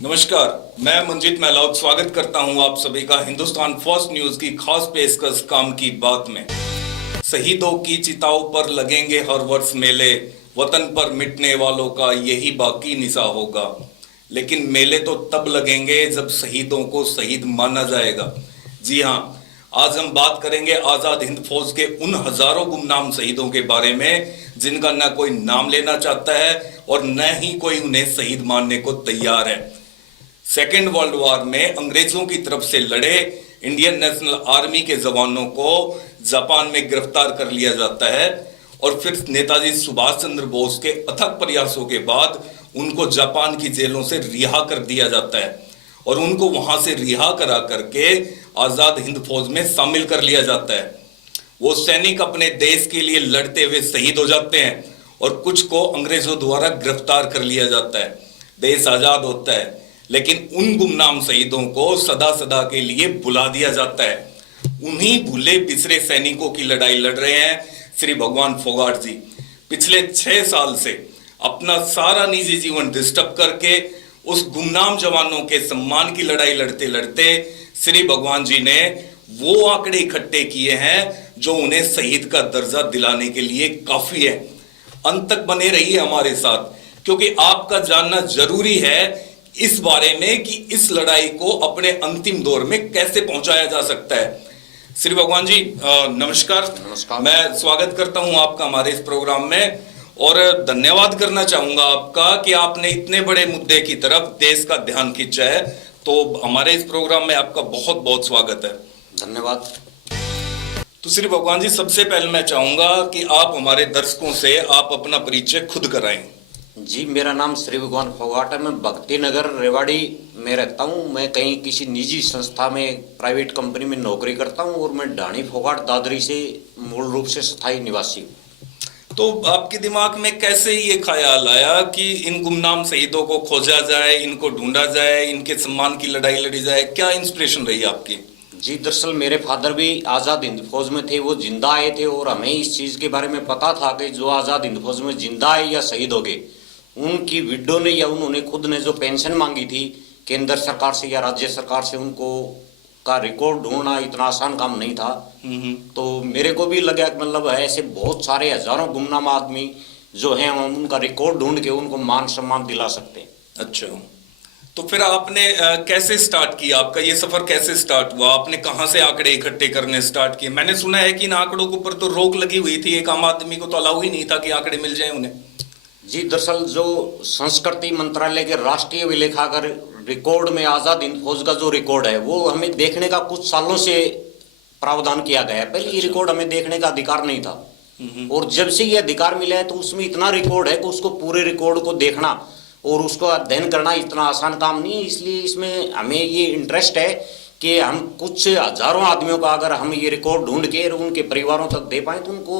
नमस्कार, मैं मंजीत महलावत स्वागत करता हूं आप सभी का हिंदुस्तान फर्स्ट न्यूज की खास पेशकश काम की बात में। शहीदों की चिताओं पर लगेंगे हर वर्ष मेले, वतन पर मिटने वालों का यही बाकी निशा होगा। लेकिन मेले तो तब लगेंगे जब शहीदों को शहीद माना जाएगा। जी हाँ, आज हम बात करेंगे आजाद हिंद फौज के उन हजारों गुमनाम शहीदों के बारे में जिनका न कोई नाम लेना चाहता है और न ही कोई उन्हें शहीद मानने को तैयार है। सेकेंड वर्ल्ड वॉर में अंग्रेजों की तरफ से लड़े इंडियन नेशनल आर्मी के जवानों को जापान में गिरफ्तार कर लिया जाता है और फिर नेताजी सुभाष चंद्र बोस के अथक प्रयासों के बाद उनको जापान की जेलों से रिहा कर दिया जाता है और उनको वहां से रिहा करा करके आजाद हिंद फौज में शामिल कर लिया जाता है। वो सैनिक अपने देश के लिए लड़ते हुए शहीद हो जाते हैं और कुछ को अंग्रेजों द्वारा गिरफ्तार कर लिया जाता है। देश आजाद होता है, लेकिन उन गुमनाम शहीदों को सदा सदा के लिए भुला दिया जाता है। उन्हीं भूले बिसरे सैनिकों की लड़ाई लड़ रहे हैं श्री भगवान फोगाट जी। पिछले 6 साल से अपना सारा निजी जीवन डिस्टर्ब करके उस गुमनाम जवानों के सम्मान की लड़ाई लड़ते लड़ते श्री भगवान जी ने वो आंकड़े इकट्ठे किए हैं जो उन्हें शहीद का दर्जा दिलाने के लिए काफी है। अंत तक बने रहिए हमारे साथ, क्योंकि आपका जानना जरूरी है इस बारे में कि इस लड़ाई को अपने अंतिम दौर में कैसे पहुंचाया जा सकता है। श्री भगवान जी नमस्कार। नमस्कार। मैं स्वागत करता हूं आपका हमारे इस प्रोग्राम में और धन्यवाद करना चाहूंगा आपका कि आपने इतने बड़े मुद्दे की तरफ देश का ध्यान खींचा है। तो हमारे इस प्रोग्राम में आपका बहुत बहुत स्वागत है। धन्यवाद। तो श्री भगवान जी, सबसे पहले मैं चाहूंगा कि आप हमारे दर्शकों से आप अपना परिचय खुद कराएं। जी, मेरा नाम श्री भगवान फोगाट है। मैं भक्ति नगर रेवाड़ी में रहता हूँ। मैं कहीं किसी निजी संस्था में प्राइवेट कंपनी में नौकरी करता हूँ और मैं ढाणी फोगाट दादरी से मूल रूप से स्थायी निवासी हूँ। तो आपके दिमाग में कैसे ये ख्याल आया कि इन गुमनाम शहीदों को खोजा जाए, इनको ढूंढा जाए, इनके सम्मान की लड़ाई लड़ी जाए? क्या इंस्पिरेशन रही आपकी? जी, दरअसल मेरे फादर भी आज़ाद हिंद फौज में थे। वो जिंदा आए थे और हमें इस चीज़ के बारे में पता था कि जो आज़ाद हिंद फौज में जिंदा आए या शहीद हो गए, उनकी विडो ने या उन्होंने खुद ने जो पेंशन मांगी थी केंद्र सरकार से या राज्य सरकार से, उनको का रिकॉर्ड ढूंढना इतना आसान काम नहीं था। तो मेरे को भी लगा कि मतलब ऐसे बहुत सारे हजारों गुमनाम आदमी जो हैं, हम उनका रिकॉर्ड ढूंढ के उनको मान सम्मान दिला सकते हैं। अच्छा, तो फिर आपने कैसे स्टार्ट किया? आपका ये सफर कैसे स्टार्ट हुआ? आपने कहाँ से आंकड़े इकट्ठे करने स्टार्ट किए? मैंने सुना है कि इन आंकड़ों के ऊपर तो रोक लगी हुई थी, एक आम आदमी को तो अलाउ ही नहीं था कि आंकड़े मिल जाए उन्हें। जी, दरअसल जो संस्कृति मंत्रालय के राष्ट्रीय विलेखागार रिकॉर्ड में आज़ाद हिंद फौज का जो रिकॉर्ड है वो हमें देखने का कुछ सालों से प्रावधान किया गया है। पहले ये रिकॉर्ड हमें देखने का अधिकार नहीं था और जब से ये अधिकार मिला है तो उसमें इतना रिकॉर्ड है कि उसको पूरे रिकॉर्ड को देखना और उसको अध्ययन करना इतना आसान काम नहीं है। इसलिए इसमें हमें ये इंटरेस्ट है कि हम कुछ हजारों आदमियों का अगर हम ये रिकॉर्ड ढूंढ के उनके परिवारों तक दे पाए तो उनको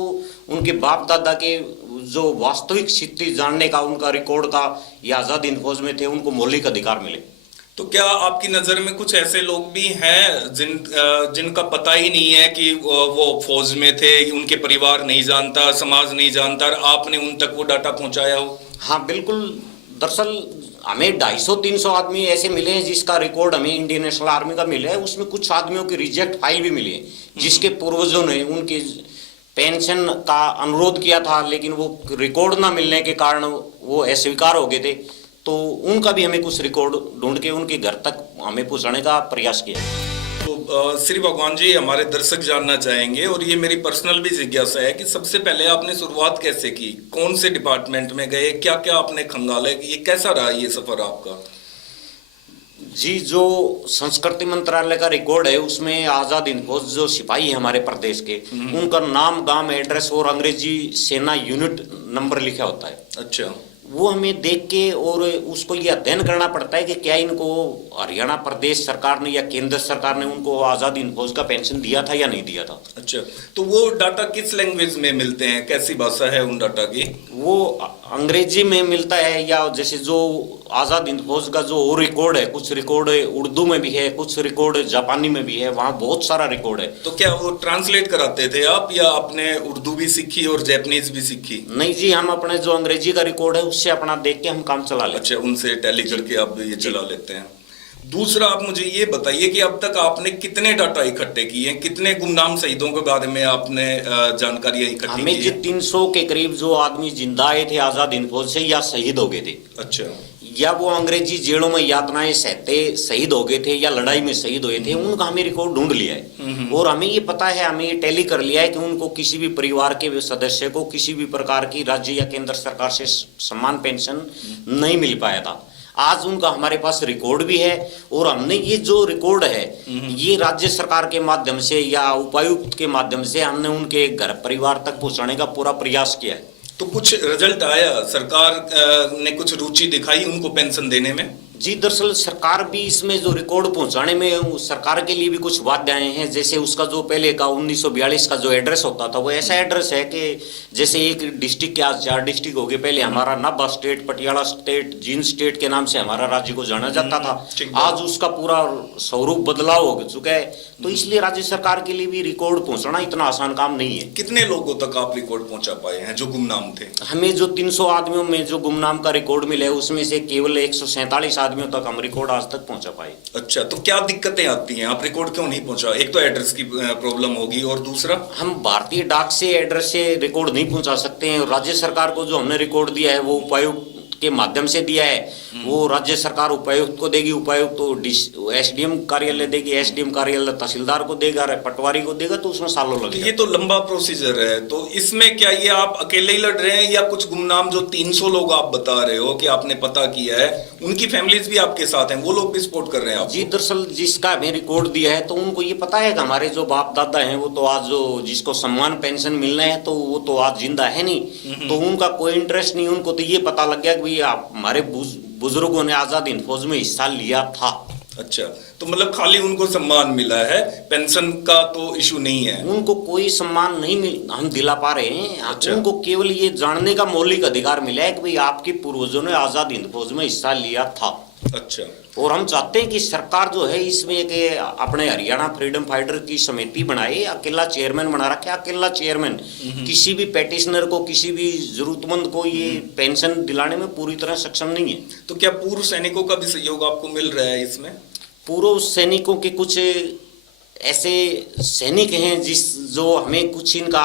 उनके बाप दादा के जो वास्तविक स्थिति जानने का, उनका रिकॉर्ड का, ये आज़ाद हिंद फौज में थे, उनको मौलिक अधिकार मिले। तो क्या आपकी नजर में कुछ ऐसे लोग भी हैं जिनका पता ही नहीं है कि वो फौज में थे, उनके परिवार नहीं जानता, समाज नहीं जानता, और आपने उन तक वो डाटा पहुंचाया हो? हाँ बिल्कुल। दरअसल हमें 250-300 आदमी ऐसे मिले हैं जिसका रिकॉर्ड हमें इंडियन नेशनल आर्मी का मिला है। उसमें कुछ आदमियों की रिजेक्ट फाइल भी मिली है जिसके पूर्वजों ने उनकी पेंशन का अनुरोध किया था, लेकिन वो रिकॉर्ड ना मिलने के कारण वो अस्वीकार हो गए थे। तो उनका भी हमें कुछ रिकॉर्ड ढूंढ के उनके घर तक हमें पहुंचाने का प्रयास किया। तो श्री भगवान जी, हमारे दर्शक जानना चाहेंगे और ये मेरी पर्सनल भी जिज्ञासा है कि सबसे पहले आपने शुरुआत कैसे की? कौन से डिपार्टमेंट में गए? क्या क्या आपने खंगाले? ये कैसा रहा ये सफर आपका? जी, जो संस्कृति मंत्रालय का रिकॉर्ड है उसमें आज़ाद हिंद फौज जो सिपाही है हमारे प्रदेश के, उनका नाम, गांव, एड्रेस और अंग्रेजी सेना यूनिट नंबर लिखा होता है। अच्छा। वो हमें देख के और उसको ये अध्ययन करना पड़ता है कि क्या इनको हरियाणा प्रदेश सरकार ने या केंद्र सरकार ने उनको आज़ाद हिंद फौज का पेंशन दिया था या नहीं दिया था। अच्छा, तो वो डाटा किस लैंग्वेज में मिलते हैं? कैसी भाषा है उन डाटा की? वो अंग्रेजी में मिलता है, या जैसे जो आज़ाद हिंद फौज का जो रिकॉर्ड है, कुछ रिकॉर्ड उर्दू में भी है, कुछ रिकॉर्ड जापानी में भी है, वहाँ बहुत सारा रिकॉर्ड है। तो क्या वो ट्रांसलेट कराते थे आप, या आपने उर्दू भी सीखी और जापानीज भी सीखी? नहीं जी, हम अपने जो अंग्रेजी का रिकॉर्ड है उससे अपना देख के हम काम चला लेते अच्छा, उनसे टैली करके आप ये चला लेते हैं। दूसरा, आप मुझे ये बताइए कि अब तक आपने कितने डाटा इकट्ठे किए हैं, कितने गुमनाम शहीदों के बारे में आपने जानकारियां इकट्ठी हमें की जी है? 300 के करीब जो आदमी जिंदा आए थे आज़ाद हिंद फौज से, या शहीद हो गए थे, अच्छा, या वो अंग्रेजी जेलों में यातनाएं सहते शहीद हो गए थे, या लड़ाई में शहीद हुए थे, उनका हमें रिकॉर्ड ढूंढ लिया है। और हमें ये पता है, हमें ये टैली कर लिया है कि उनको किसी भी परिवार के सदस्य को किसी भी प्रकार की राज्य या केंद्र सरकार से सम्मान पेंशन नहीं मिल पाया था। आज उनका हमारे पास रिकॉर्ड भी है, और हमने ये जो रिकॉर्ड है ये राज्य सरकार के माध्यम से या उपायुक्त के माध्यम से हमने उनके घर परिवार तक पहुंचाने का पूरा प्रयास किया है। तो कुछ रिजल्ट आया? सरकार ने कुछ रुचि दिखाई उनको पेंशन देने में? जी, दरअसल सरकार भी इसमें जो रिकॉर्ड पहुंचाने में सरकार के लिए भी कुछ वादे आए हैं। जैसे उसका जो पहले का 1942 का जो एड्रेस होता था, वो ऐसा एड्रेस है कि जैसे एक डिस्ट्रिक्ट के आज 4 डिस्ट्रिक्ट हो गए। पहले हमारा Nabha state, Patiala state, Jind state के नाम से हमारा राज्य को जाना जाता था। आज उसका पूरा स्वरूप बदलाव हो चुका है, तो इसलिए राज्य सरकार के लिए भी रिकॉर्ड पहुंचाना इतना आसान काम नहीं है। कितने लोगों तक आप रिकॉर्ड पहुंचा पाए हैं जो गुमनाम थे? हमें जो 300 आदमियों में जो गुमनाम का रिकॉर्ड मिला है, उसमें से केवल 147 आदमियों तक हम रिकॉर्ड आज तक पहुंचा पाए। अच्छा, तो क्या दिक्कतें आती हैं? आप रिकॉर्ड क्यों नहीं पहुंचा? एक तो एड्रेस की प्रॉब्लम होगी, और दूसरा हम भारतीय डाक से एड्रेस से रिकॉर्ड नहीं पहुंचा सकते हैं। राज्य सरकार को जो हमने रिकॉर्ड दिया है वो उपायुक्त के माध्यम से दिया है, वो राज्य सरकार उपायुक्त को देगी, उपायुक्त तो एसडीएम कार्यालय देगी, एसडीएम कार्यालय तहसीलदार को देगा, पटवारी को देगा, तो उसमें सालों तो लगेगा। ये तो लंबा प्रोसीजर है। तो इसमें क्या ये आप अकेले ही लड़ रहे हैं, या कुछ गुमनाम जो 300 लोग आप बता रहे हो कि आपने पता किया है, उनकी फैमिलीज भी आपके साथ हैं, वो लोग भी सपोर्ट कर रहे हैं आपको? जी, दरअसल जिसका हमें रिकॉर्ड दिया है तो उनको ये पता है कि हमारे जो बाप दादा हैं वो तो आज जो जिसको सम्मान पेंशन मिलना है तो वो तो आज जिंदा है नहीं, तो उनका कोई इंटरेस्ट नहीं। उनको तो ये पता लग गया कि भाई हमारे बुजुर्गों ने आजाद हिंद फौज में हिस्सा लिया था। अच्छा, तो मतलब खाली उनको सम्मान मिला है, पेंशन का तो इशू नहीं है? उनको कोई सम्मान नहीं हम दिला पा रहे हैं। अच्छा। उनको केवल ये जानने का मौलिक अधिकार मिला है कि भाई आपके पूर्वजों ने आजाद हिंद फौज में हिस्सा लिया था। अच्छा, और हम चाहते हैं कि सरकार जो है इसमें एक अपने हरियाणा फ्रीडम फाइटर की समिति बनाए, अकेला चेयरमैन बना रखे। अकेला चेयरमैन किसी भी पेटिशनर को, किसी भी जरूरतमंद को ये पेंशन दिलाने में पूरी तरह सक्षम नहीं है। तो क्या पूर्व सैनिकों का भी सहयोग आपको मिल रहा है इसमें? पूर्व सैनिकों के कुछ ऐसे सैनिक हैं जो हमें कुछ इनका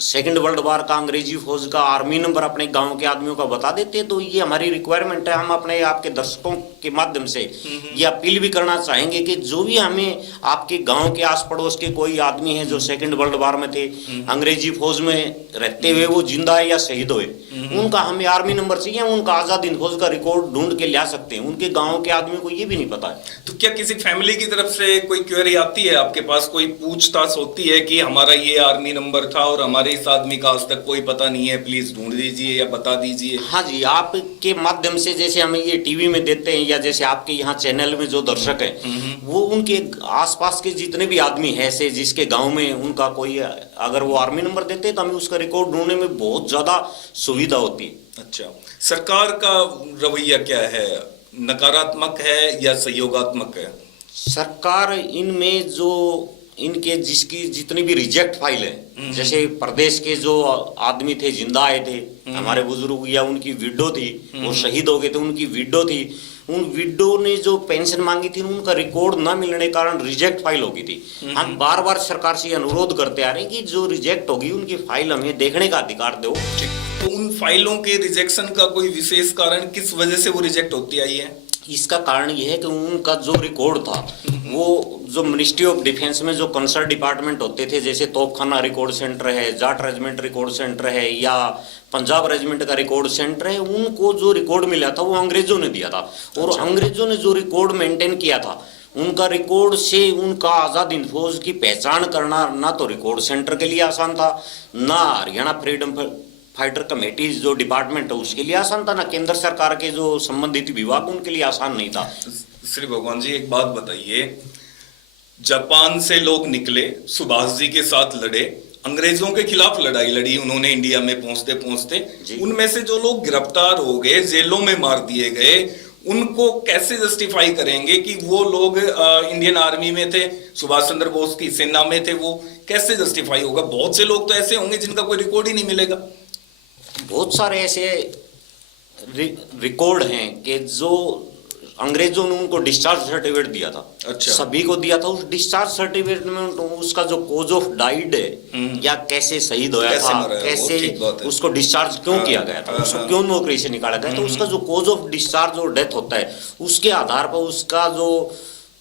सेकंड वर्ल्ड वार का अंग्रेजी फौज का आर्मी नंबर अपने गांव के आदमियों का बता देते हैं। तो ये हमारी रिक्वायरमेंट है। हम अपने आपके दर्शकों के माध्यम से ये अपील भी करना चाहेंगे कि जो भी हमें आपके गांव के आस पड़ोस के कोई आदमी है जो सेकंड वर्ल्ड वार में थे, अंग्रेजी फौज में रहते हुए वो जिंदा है या शहीद हुए, उनका हमें आर्मी नंबर चाहिए। उनका आजाद हिंद फौज का रिकॉर्ड ढूंढ के ला सकते हैं। उनके गाँव के आदमी को ये भी नहीं पता है। तो क्या किसी फैमिली की तरफ से कोई क्वेरी आती है आपके पास, कोई पूछताछ होती है कि हमारा ये आर्मी नंबर था और हमारे इस आदमी का आज तक कोई पता नहीं है, प्लीज ढूंढ दीजिए या बता दीजिए? हाँ जी, आपके माध्यम से जैसे हम ये टीवी में देते हैं, या जैसे आपके यहाँ चैनल में जो दर्शक हैं वो उनके आसपास के जितने भी आदमी हैं ऐसे जिसके गांव में उनका कोई अगर वो आर्मी नंबर देते हैं तो हमें उसका रिकॉर्ड ढूंढने में बहुत ज्यादा सुविधा होती है। अच्छा, सरकार का रवैया क्या है? नकारात्मक है या सहयोगात्मक है? सरकार इनमें जो इनके जिसकी जितनी भी रिजेक्ट फाइल है, जैसे प्रदेश के जो आदमी थे जिंदा आए थे हमारे बुजुर्ग, या उनकी विडो थी वो शहीद हो गए थे, उनकी विडो थी, उन विडो ने जो पेंशन मांगी थी उनका रिकॉर्ड न मिलने के कारण रिजेक्ट फाइल हो गई थी। हम बार बार सरकार से अनुरोध करते आ रहे हैं कि जो रिजेक्ट होगी उनकी फाइल हमें देखने का अधिकार दो। तो उन फाइलों के रिजेक्शन का कोई विशेष कारण, किस वजह से वो रिजेक्ट होती आई है? इसका कारण यह है कि उनका जो रिकॉर्ड था वो जो मिनिस्ट्री ऑफ डिफेंस में जो कंसर्न डिपार्टमेंट होते थे, जैसे तोपखाना रिकॉर्ड सेंटर है, जाट रेजिमेंट रिकॉर्ड सेंटर है, या पंजाब रेजिमेंट का रिकॉर्ड सेंटर है, उनको जो रिकॉर्ड मिला था वो अंग्रेजों ने दिया था। और अच्छा। अंग्रेजों ने जो रिकॉर्ड मेंटेन किया था उनका रिकॉर्ड से उनका आजाद हिंद फौज की पहचान करना ना तो रिकॉर्ड सेंटर के लिए आसान था, ना हरियाणा फ्रीडम फाइटर कमेटी जो डिपार्टमेंट है उसके लिए आसान था, ना केंद्र सरकार के जो संबंधित विभाग उनके लिए आसान नहीं था। श्री भगवान जी, एक बात बताइए, जापान से लोग निकले, सुभाष जी के साथ लड़े, अंग्रेजों के खिलाफ लड़ाई लड़ी उन्होंने इंडिया में पहुंचते पहुंचते। जी। उनमें से जो लोग गिरफ्तार हो गए, जेलों में मार दिए गए, उनको कैसे जस्टिफाई करेंगे कि वो लोग इंडियन आर्मी में थे, सुभाष चंद्र बोस की सेना में थे? वो कैसे जस्टिफाई होगा? बहुत से लोग तो ऐसे होंगे जिनका कोई रिकॉर्ड ही नहीं मिलेगा। बहुत सारे ऐसे रिकॉर्ड हैं कि जो अंग्रेजों ने उनको डिस्चार्ज सर्टिफिकेट दिया था। अच्छा। सभी को दिया था। उस डिस्चार्ज सर्टिफिकेट में उसका जो कोज ऑफ डाइड है या कैसे शहीद होया कैसे था, मरा है, वो कैसे ठीक बात है। उसको डिस्चार्ज क्यों किया गया था, उसको क्यों नौकरी से निकाला गया, तो उसका जो कोज ऑफ डिस्चार्ज और डेथ होता है उसके आधार पर उसका जो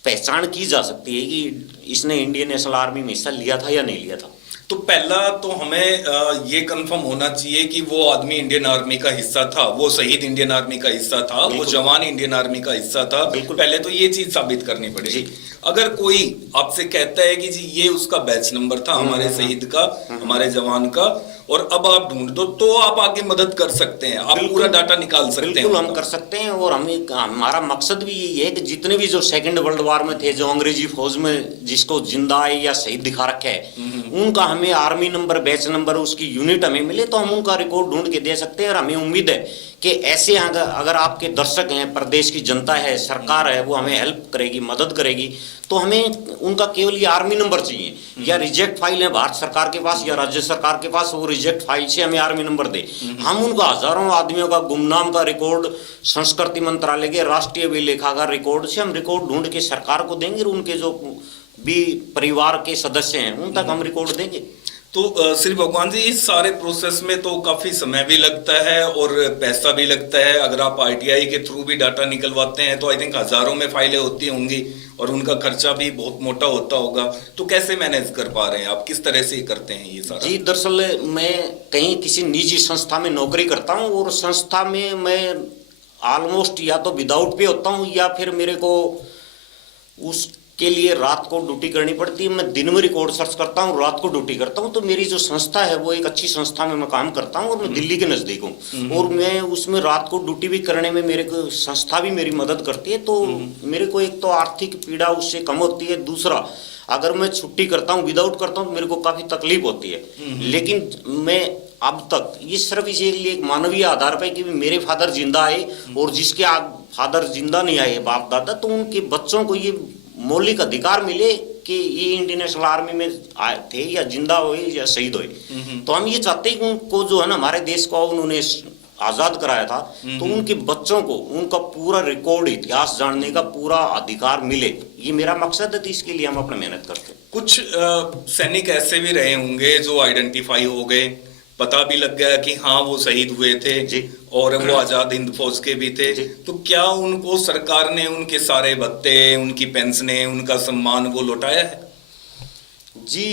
पहचान की जा सकती है कि इसने इंडियन नेशनल आर्मी में हिस्सा लिया था या नहीं लिया था। तो पहला तो हमें ये कंफर्म होना चाहिए कि वो आदमी इंडियन आर्मी का हिस्सा था, वो शहीद इंडियन आर्मी का हिस्सा था, वो जवान इंडियन आर्मी का हिस्सा था। पहले तो ये चीज साबित करनी पड़ेगी। अगर कोई आपसे कहता है कि जी ये उसका बैच नंबर था हमारे शहीद का, हमारे जवान का, और अब आप ढूंढ दो, तो आप आगे मदद कर सकते हैं, आप पूरा डाटा निकाल सकते हैं। बिल्कुल हम कर सकते हैं। और हमारा मकसद भी यही है कि जितने भी जो सेकंड वर्ल्ड वॉर में थे, जो अंग्रेजी फौज में जिसको जिंदा या शहीद दिखा रखा है, उनका हमें आर्मी नंबर, बैच नंबर, उसकी यूनिट हमें मिले तो हम उनका रिकॉर्ड ढूंढ के दे सकते हैं। और हमें उम्मीद है कि ऐसे अगर आपके दर्शक हैं, प्रदेश की जनता है, सरकार है, वो हमें हेल्प करेगी, मदद करेगी, तो हमें उनका केवल ये आर्मी नंबर चाहिए या रिजेक्ट फाइल है भारत सरकार के पास या राज्य सरकार के पास, वो रिजेक्ट फाइल से हमें आर्मी नंबर दे। हम उनका हजारों आदमियों का गुमनाम का रिकॉर्ड संस्कृति मंत्रालय के राष्ट्रीय अभिलेखागार रिकॉर्ड से हम रिकॉर्ड ढूंढ के सरकार को देंगे और उनके जो भी परिवार के सदस्य हैं उन तक हम रिकॉर्ड देंगे। तो श्री भगवान जी, इस सारे प्रोसेस में तो काफी समय भी लगता है और पैसा भी लगता है। अगर आप आरटीआई के थ्रू भी डाटा निकलवाते हैं तो आई थिंक हजारों में फाइलें होती होंगी और उनका खर्चा भी बहुत मोटा होता होगा। तो कैसे मैनेज कर पा रहे हैं आप, किस तरह से करते हैं ये सारा? जी, दरअसल मैं कहीं किसी निजी संस्था में नौकरी करता हूँ और संस्था में मैं ऑलमोस्ट या तो विदाउट पे होता हूँ या फिर मेरे को उसके लिए रात को ड्यूटी करनी पड़ती है। मैं दिन में रिकॉर्ड सर्च करता हूँ, रात को ड्यूटी करता हूँ। तो मेरी जो संस्था है वो एक अच्छी संस्था में मैं काम करता हूँ और मैं दिल्ली के नज़दीक हूँ और मैं उसमें रात को ड्यूटी भी करने में मेरे को संस्था भी मेरी मदद करती है। तो मेरे को एक तो आर्थिक पीड़ा उससे कम होती है, दूसरा अगर मैं छुट्टी करता हूँ, विदाउट करता हूँ, तो मेरे को काफ़ी तकलीफ होती है। लेकिन मैं अब तक ये सिर्फ इसलिए एक मानवीय आधार पर कि मेरे फादर जिंदा आए और जिसके फादर जिंदा नहीं आए, बाप दादा, तो उनके बच्चों को ये मौलिक अधिकार मिले कि ये इंडियन नेशनल आर्मी में आए थे या जिंदा हुए या शहीद हुए। तो हम ये चाहते हैं कि उनको जो है ना हमारे देश को उन्होंने आज़ाद कराया था, तो उनके बच्चों को उनका पूरा रिकॉर्ड, इतिहास जानने का पूरा अधिकार मिले। ये मेरा मकसद है, तो इसके लिए हम अपना मेहनत करते हैं। कुछ सैनिक ऐसे भी रहे होंगे जो आइडेंटिफाई हो गए, पता भी लग गया कि हाँ वो शहीद हुए थे और वो आजाद हिंद फौज के भी थे। तो क्या उनको सरकार ने उनके सारे भत्ते, उनकी पेंशनें, उनका सम्मान वो लौटाया है? जी,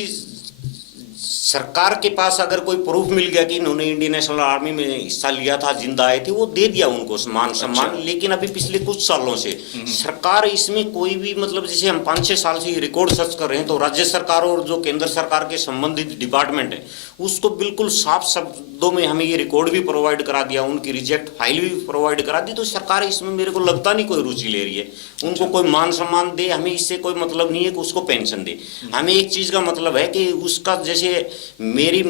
सरकार के पास अगर कोई प्रूफ मिल गया कि इन्होंने इंडियन नेशनल आर्मी में हिस्सा लिया था, जिंदा आए थे, वो दे दिया उनको मान सम्मान। अच्छा। लेकिन अभी पिछले कुछ सालों से सरकार इसमें कोई भी मतलब जैसे हम 5-6 साल से रिकॉर्ड सर्च कर रहे हैं, तो राज्य सरकार और जो केंद्र सरकार के संबंधित डिपार्टमेंट है उसको बिल्कुल साफ शब्दों में हमें ये रिकॉर्ड भी प्रोवाइड करा दिया, उनकी रिजेक्ट फाइल भी प्रोवाइड करा दी। तो सरकार इसमें मेरे को लगता नहीं कोई रुचि ले रही है। उनको कोई मान सम्मान दे, हमें इससे कोई मतलब नहीं है कि उसको पेंशन दे। हमें एक चीज़ का मतलब है कि उसका, जैसे मेरी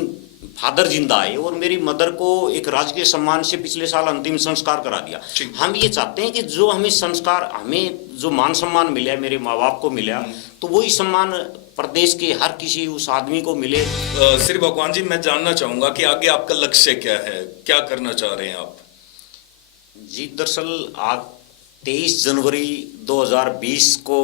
फादर जिंदा आए और मेरी मदर को एक राजकीय सम्मान से पिछले साल अंतिम संस्कार करा दिया। हम ये चाहते हैं कि जो हमें संस्कार, हमें जो मान सम्मान मिला, मेरे माँ बाप को मिला, तो वही सम्मान प्रदेश के हर किसी उस आदमी को मिले। श्री भगवान जी, मैं जानना चाहूंगा कि आगे आपका लक्ष्य क्या है, क्या करना चाह रहे हैं आप? जी, दरअसल आज 23 जनवरी 2020 को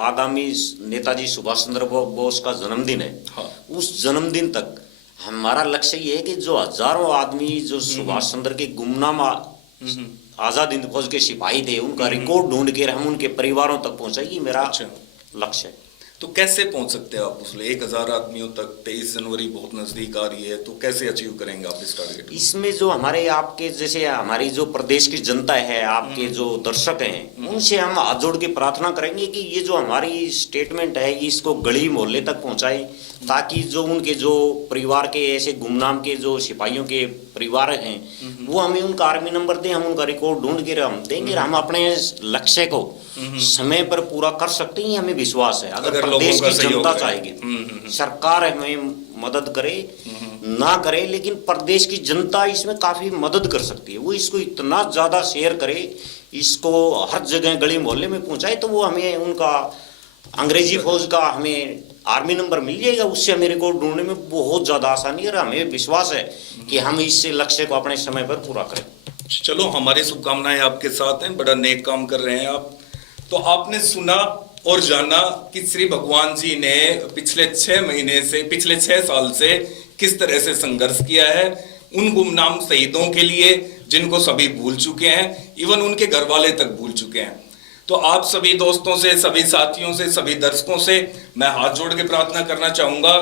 आगामी नेताजी सुभाष चंद्र बोस का जन्मदिन है। हाँ। उस जन्मदिन तक हमारा लक्ष्य ये है कि जो हजारों आदमी जो सुभाष चंद्र के गुमनाम आजाद हिंद फौज के सिपाही थे, उनका रिकॉर्ड ढूंढ के हम उनके परिवारों तक पहुंचाए, ये मेरा लक्ष्य है। तो कैसे पहुंच सकते हैं आप उस 1000 आदमियों तक? 23 जनवरी बहुत नजदीक आ रही है, तो कैसे अचीव करेंगे आप इस टारगेट? इसमें जो हमारे आपके जैसे हमारी जो प्रदेश की जनता है, आपके जो दर्शक हैं, उनसे हम हाथ जोड़ के प्रार्थना करेंगे कि ये जो हमारी स्टेटमेंट है इसको गली मोहल्ले तक पहुंचाए, ताकि जो उनके जो परिवार के ऐसे गुमनाम के जो सिपाहियों के परिवार हैं वो हमें उनका आर्मी नंबर दें, हम उनका रिकॉर्ड ढूंढ के हम देंगे, हम अपने लक्ष्य को समय पर पूरा कर सकते हैं, हमें विश्वास है। अगर प्रदेश की जनता चाहेगी, सरकार हमें मदद करे ना करे, लेकिन प्रदेश की जनता इसमें काफी मदद कर सकती है। वो इसको इतना ज्यादा शेयर करे, इसको हर जगह गली मोहल्ले में पहुंचाए, तो वो हमें उनका अंग्रेजी फौज का हमें आर्मी नंबर मिल जाएगा, उससे हमें रिकॉर्ड ढूंढने में बहुत ज्यादा आसानी है। हमें विश्वास है कि हम इस लक्ष्य को अपने समय पर पूरा करें। चलो, हमारी शुभकामनाएं आपके साथ हैं, बड़ा नेक काम कर रहे हैं आप। तो आपने सुना और जाना कि श्री भगवान जी ने पिछले 6 साल से किस तरह से संघर्ष किया है उन गुमनाम शहीदों के लिए, जिनको सभी भूल चुके हैं, इवन उनके घर वाले तक भूल चुके हैं। तो आप सभी दोस्तों से, सभी साथियों से, सभी दर्शकों से मैं हाथ जोड़ के प्रार्थना करना चाहूंगा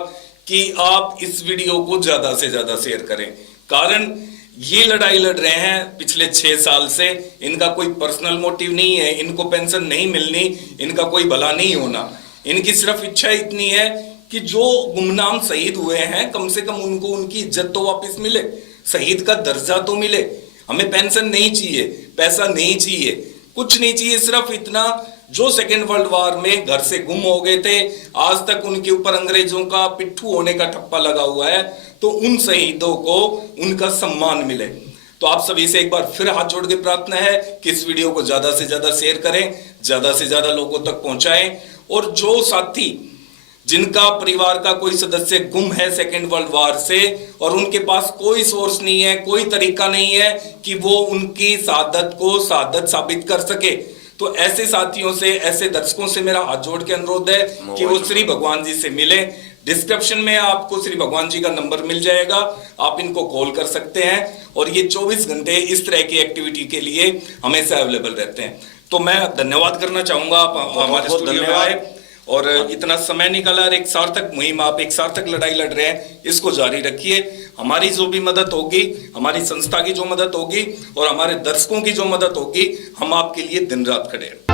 कि आप इस वीडियो को ज्यादा से ज्यादा शेयर करें। कारण ये लड़ाई लड़ रहे हैं पिछले 6 साल से, इनका कोई पर्सनल मोटिव नहीं है, इनको पेंशन नहीं मिलनी, इनका कोई भला नहीं होना, इनकी सिर्फ इच्छा इतनी है कि जो गुमनाम शहीद हुए हैं कम से कम उनको उनकी इज्जत तो वापस मिले, शहीद का दर्जा तो मिले। हमें पेंशन नहीं चाहिए, पैसा नहीं चाहिए, कुछ नहीं चाहिए, सिर्फ इतना, जो सेकेंड वर्ल्ड वॉर में घर से गुम हो गए थे, आज तक उनके ऊपर अंग्रेजों का पिट्ठू होने का ठप्पा लगा हुआ है, तो उन शहीदों को उनका सम्मान मिले। तो आप सभी से एक बार फिर हाथ जोड़ के प्रार्थना है कि इस वीडियो को ज्यादा से ज्यादा शेयर करें, ज्यादा से ज्यादा लोगों तक पहुंचाएं, और जो साथी जिनका परिवार का कोई सदस्य गुम है सेकेंड वर्ल्ड वॉर से और उनके पास कोई सोर्स नहीं है, कोई तरीका नहीं है कि वो उनकी शहादत को शहादत साबित कर सके, तो ऐसे साथियों से, ऐसे दर्शकों से मेरा हाथ जोड़ के अनुरोध है कि वो श्री भगवान जी से मिले। डिस्क्रिप्शन में आपको श्री भगवान जी का नंबर मिल जाएगा, आप इनको कॉल कर सकते हैं, और ये 24 घंटे इस तरह की एक्टिविटी के लिए हमेशा अवेलेबल रहते हैं। तो मैं धन्यवाद करना चाहूंगा, आप हमारे स्टूडियो में आए और इतना समय निकाला, और एक सार्थक मुहिम, आप एक सार्थक लड़ाई लड़ रहे हैं, इसको जारी रखिए। हमारी जो भी मदद होगी, हमारी संस्था की जो मदद होगी और हमारे दर्शकों की जो मदद होगी, हम आपके लिए दिन रात खड़े हैं।